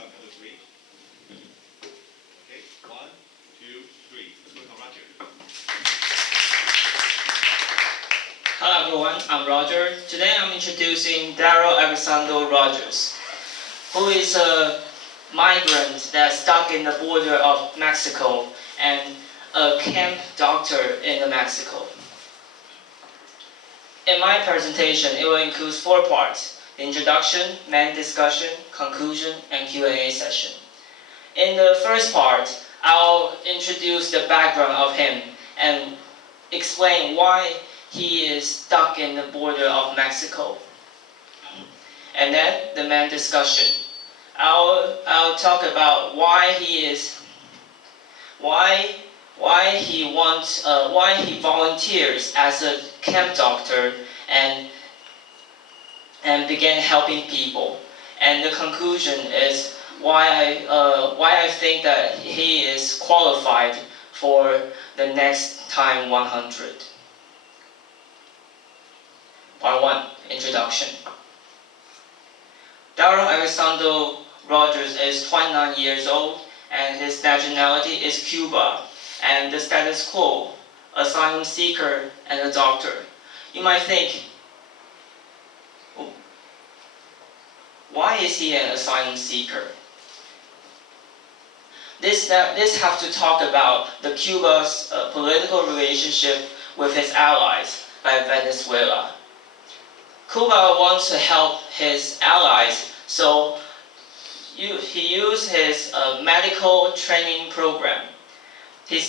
count to three. Okay, 1, 2, 3. Let's welcome Roger. Hello everyone, I'm Roger. Today I'm introducing Daryl Alexander Rogers, who is a migrant that's stuck in the border of Mexico and a camp doctor in Mexico. In my presentation, it will include 4 parts: the introduction, main discussion, conclusion, and Q&A session. In the first part, I'll introduce the background of him and explain why he is stuck in the border of Mexico. And then the main discussion. I'll talk about why he volunteers as a camp doctor and began helping people. And the conclusion is why I think that he is qualified for the next time 100. Part 1, Introduction. Daryl Alexander Rogers is 29 years old and his nationality is Cuba, and the status quo, asylum seeker and a doctor. You might think, why is he an asylum seeker? This have to talk about the Cuba's political relationship with its allies by Venezuela. Cuba wants to help his allies, so he used his medical training program. He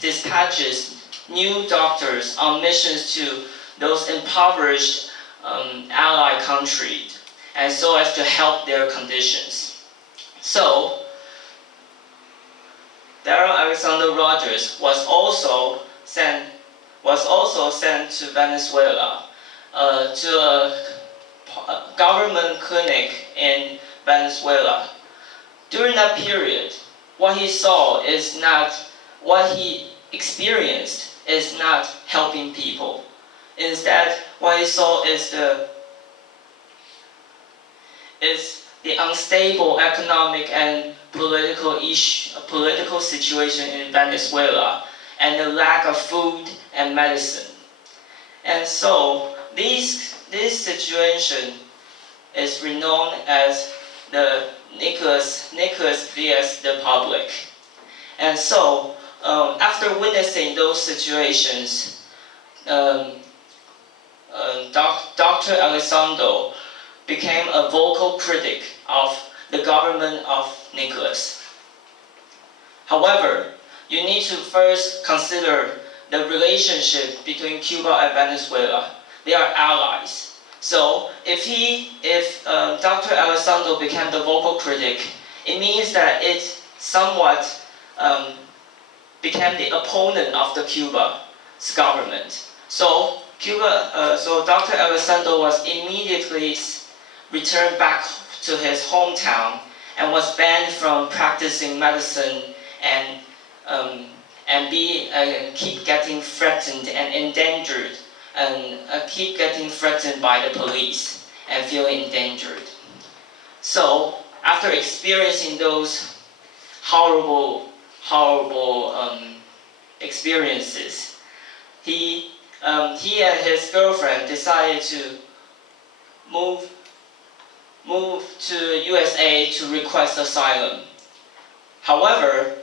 dispatches new doctors on missions to those impoverished ally countries, and so as to help their conditions. So, Daryl Alexander Rogers was also sent to Venezuela to a government clinic in Venezuela. During that period, what he experienced is not helping people. Instead, what he saw is the unstable economic and political situation in Venezuela, and the lack of food and medicine. And so this situation is renowned as the Nicholas vs. the Public. And so after witnessing those situations, Dr. Alexander became a vocal critic of the government of Nicholas. However, you need to first consider the relationship between Cuba and Venezuela. They are allies. So if Dr. Alexander became the vocal critic, it means that it somewhat became the opponent of the Cuba's government. So Dr. Alexander was immediately returned back to his hometown and was banned from practicing medicine and keep getting threatened and endangered, and keep getting threatened by the police and feeling endangered. So after experiencing those horrible experiences, he and his girlfriend decided to move to USA to request asylum. However,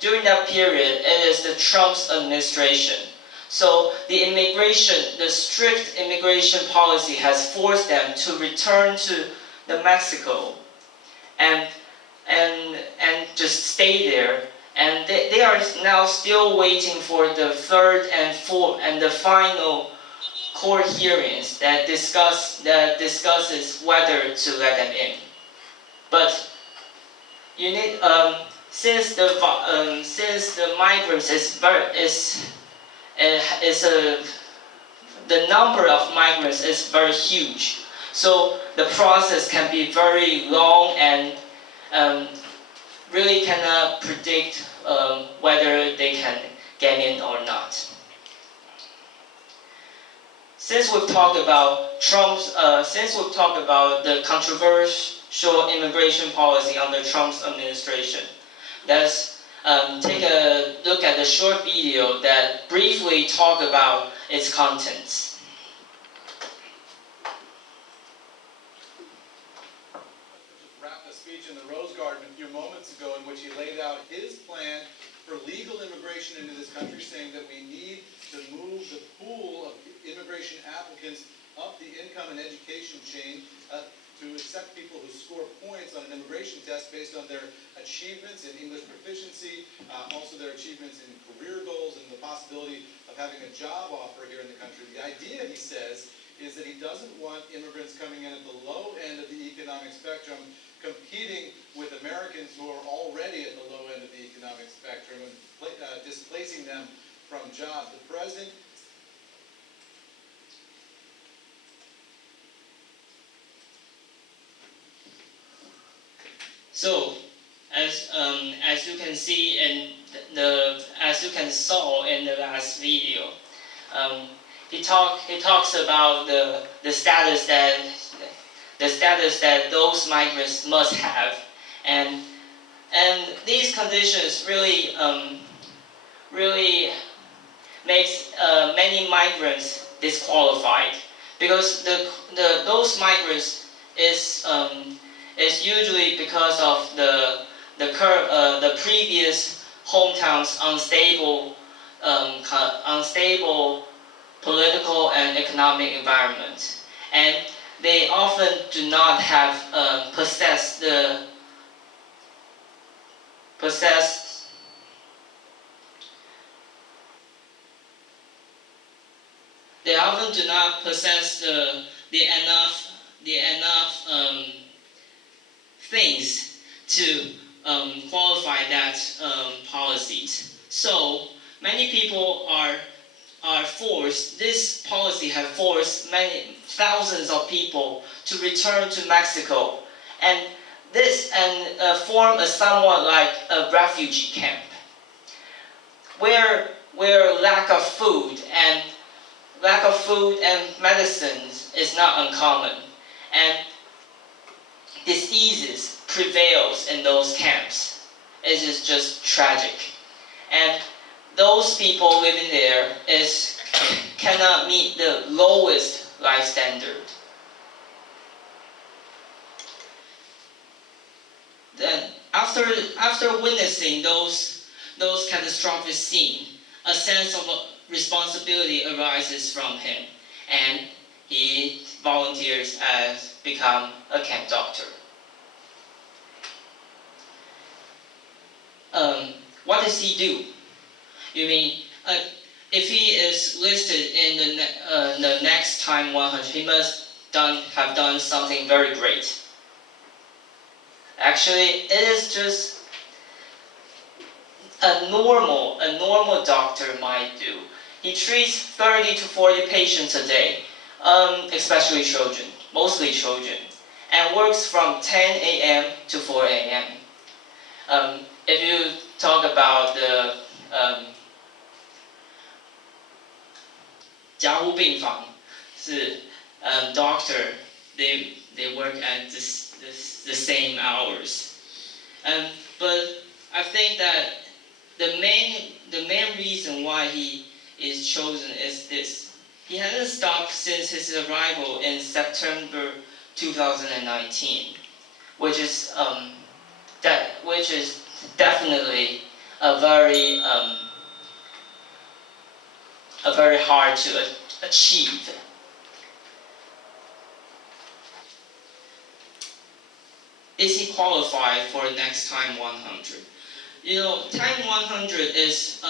during that period, it is the Trump's administration. So the strict immigration policy has forced them to return to Mexico and just stay there. And they are now still waiting for the third and fourth and the final court hearings that discusses whether to let them in. But you need since the migrants the number of migrants is very huge, so the process can be very long and really cannot predict whether they can get in or not. since we've talked about the controversial immigration policy under Trump's administration, let's take a look at the short video that briefly talk about its contents. Wrapped a speech in the Rose Garden a few moments ago in which he laid out his plan for legal immigration into this country, saying that we need to move the pool of immigration applicants up the income and education chain to accept people who score points on an immigration test based on their achievements in English proficiency, also their achievements in career goals and the possibility of having a job offer here in the country. The idea, he says, is that he doesn't want immigrants coming in at the low end of the economic spectrum competing with Americans who are already at the low end of the economic spectrum and displacing them from jobs. The president So, as you can see as you can saw in the last video, he talks about the status that those migrants must have, and these conditions really makes many migrants disqualified, because those migrants is usually because of the previous hometown's unstable political and economic environment, and they often do not have they often do not possess the enough things to qualify that policies. So many people are forced. This policy has forced many thousands of people to return to Mexico, and form a somewhat like a refugee camp, where lack of food and medicines is not uncommon, and diseases prevails in those camps. It is just tragic, and those people living there cannot meet the lowest life standard. Then, after witnessing those catastrophic scenes, a sense of responsibility arises from him, and he volunteers as become a camp doctor. What does he do? You mean, if he is listed in the next time 100, he must have done something very great. Actually, it is just a normal doctor might do. He treats 30 to 40 patients a day, especially children, mostly children, and works from 10 a.m. to 4 a.m. If you talk about the 加护病房, 是 doctor, they work at the same hours. But I think that the main reason why he is chosen is this. He hasn't stopped since his arrival in September 2019, which is definitely a very hard to achieve. Is he qualified for next time 100? You know, time 100 is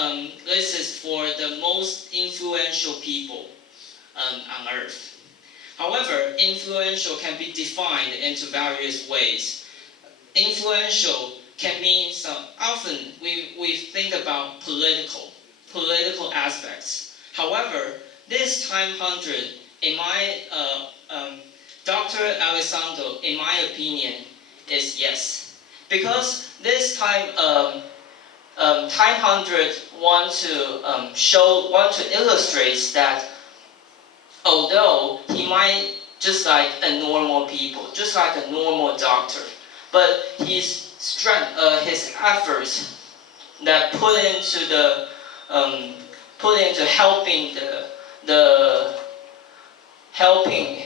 listed for the most influential people on Earth. However, influential can be defined into various ways. Influential can mean often we think about political aspects. However, this time 100, in my Dr. Alessandro, in my opinion, is yes, because this time time 100 want to illustrate that although he might just like a normal people, just like a normal doctor, but his strength, his efforts that put into helping the helping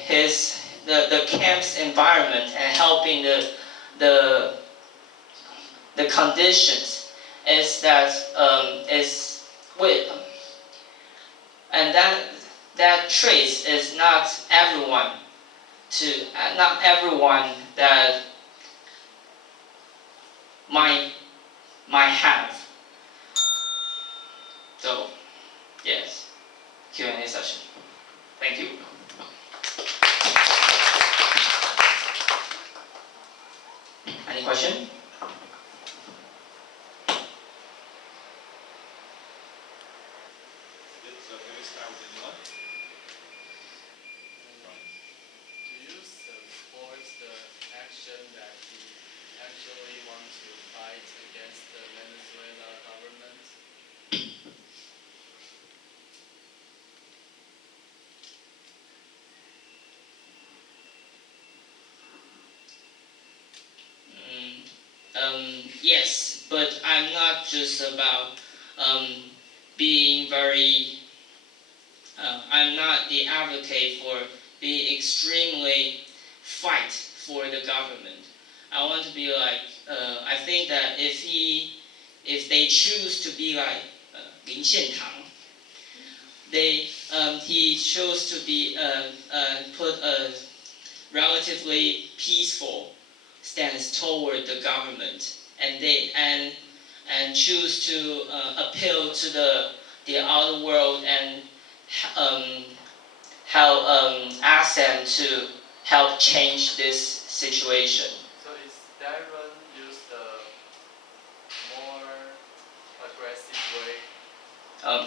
the camp's environment and helping the the conditions is that is with and that trace is not everyone that might have. So yes, Q&A session. Thank you. Any question? Good, so can we start with anyone? Right. Do you support the action that he actually wants to fight against the Venezuela government? Yes, but I'm not just about being very. I'm not the advocate for being extremely fight for the government. I want to be like. I think that if they choose to be like Lin Xiantang, he chose to be put a relatively peaceful stance toward the government, and choose to appeal to the outer world and um, help ask them to help change this situation. So is Darren used a more aggressive way?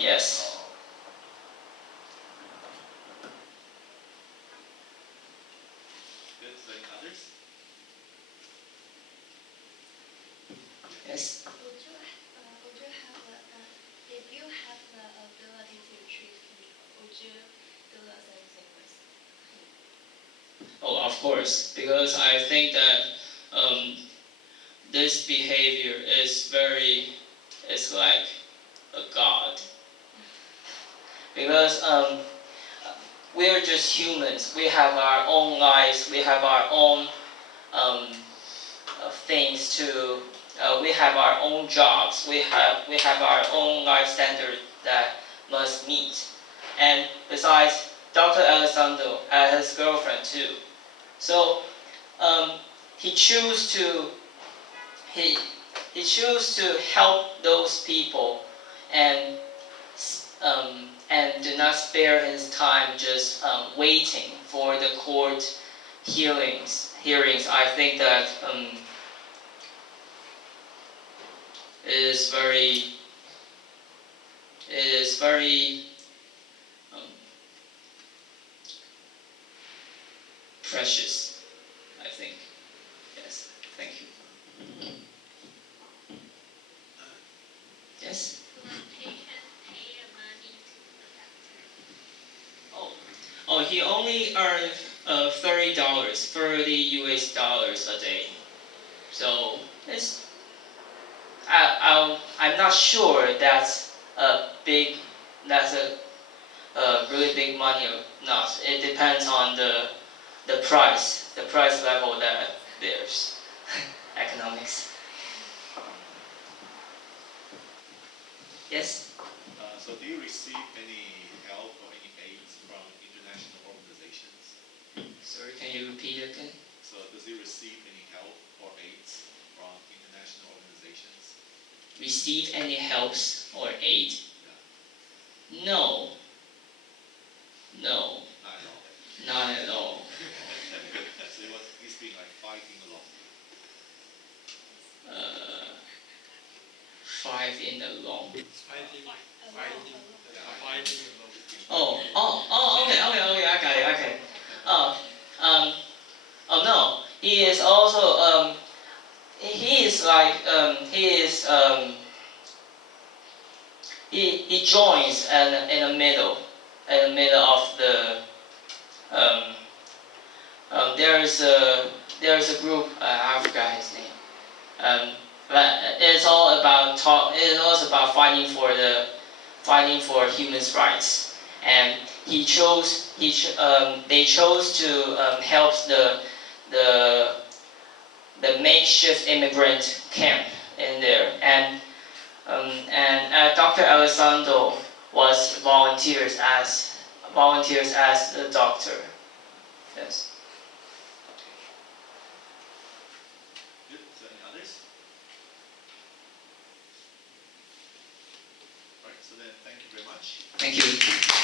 Yes. Good, so any others? Yes. Would you have if you have the ability to treat people, would you do the same thing with? Oh, of course, because I think that this behavior is like a god. Because we're just humans. We have our own lives. We have our own things to. We have our own jobs. We have our own life standard that must meet. And besides, Dr. Alessandro and his girlfriend too. So he chose to help those people and do not spare his time just waiting for the court hearings. I think that it is very precious, I think. Yes, thank you. Yes? Oh, he only earned $30, $30 a day. So I'm not sure that's a really big money or not. It depends on the price level that there's economics. Yes? So do you receive any help or any aids from international organizations? Sorry, can you repeat again? So does he receive any help or aids from international organizations? Receive any helps or aid? Yeah. No. Not at all. Not at all. So he's been like fighting alone. Five in the long. Fighting Okay, I got it, okay. Oh no, he is also, he joins in the middle of There is a group, I forgot his name. But it's all about It's also about fighting for human rights, and they chose to help the makeshift immigrant camp in there, and Dr. Alessandro was volunteers as the doctor. Yes. Good. So any others? All right. So then, thank you very much. Thank you.